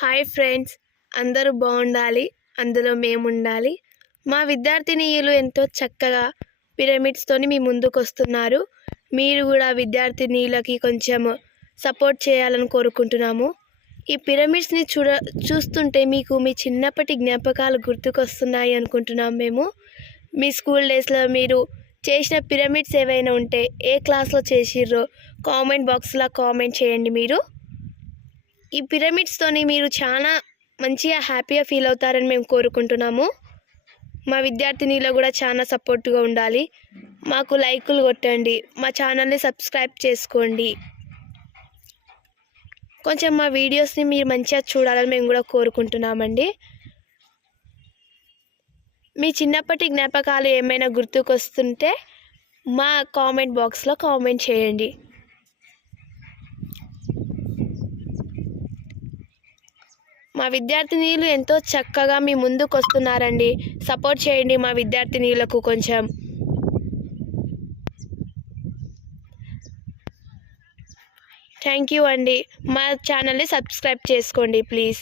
Hi friends, అందరూ బాగుండాలి, అందులో మేము ఉండాలి. మా విద్యార్థినీయులు ఎంతో చక్కగా పిరమిడ్స్తోని మీ ముందుకు వస్తున్నారు. మీరు కూడా విద్యార్థినీయులకి కొంచెం సపోర్ట్ చేయాలని కోరుకుంటున్నాము. ఈ పిరమిడ్స్ని చూస్తుంటే మీకు మీ చిన్నప్పటి జ్ఞాపకాలు గుర్తుకొస్తున్నాయి అనుకుంటున్నాం మేము. మీ స్కూల్ డేస్లో మీరు చేసిన పిరమిడ్స్ ఏవైనా ఉంటే ఏ క్లాస్లో చేసిర్రో కామెంట్ బాక్స్లో కామెంట్ చేయండి. మీరు ఈ పిరమిడ్స్తోని మీరు చాలా మంచిగా హ్యాపీగా ఫీల్ అవుతారని మేము కోరుకుంటున్నాము. మా విద్యార్థినిలో కూడా చాలా సపోర్ట్గా ఉండాలి. మాకు లైకులు కొట్టండి, మా ఛానల్ని సబ్స్క్రైబ్ చేసుకోండి. కొంచెం మా వీడియోస్ని మీరు మంచిగా చూడాలని మేము కూడా కోరుకుంటున్నామండి. మీ చిన్నప్పటి జ్ఞాపకాలు ఏమైనా గుర్తుకొస్తుంటే మా కామెంట్ బాక్స్లో కామెంట్ చేయండి. మా విద్యార్థినీలు ఎంతో చక్కగా మీ ముందుకు వస్తున్నారండి. సపోర్ట్ చేయండి మా విద్యార్థినీలకు కొంచెం. థ్యాంక్ యూ అండి. మా ఛానల్ని సబ్స్క్రైబ్ చేసుకోండి ప్లీజ్.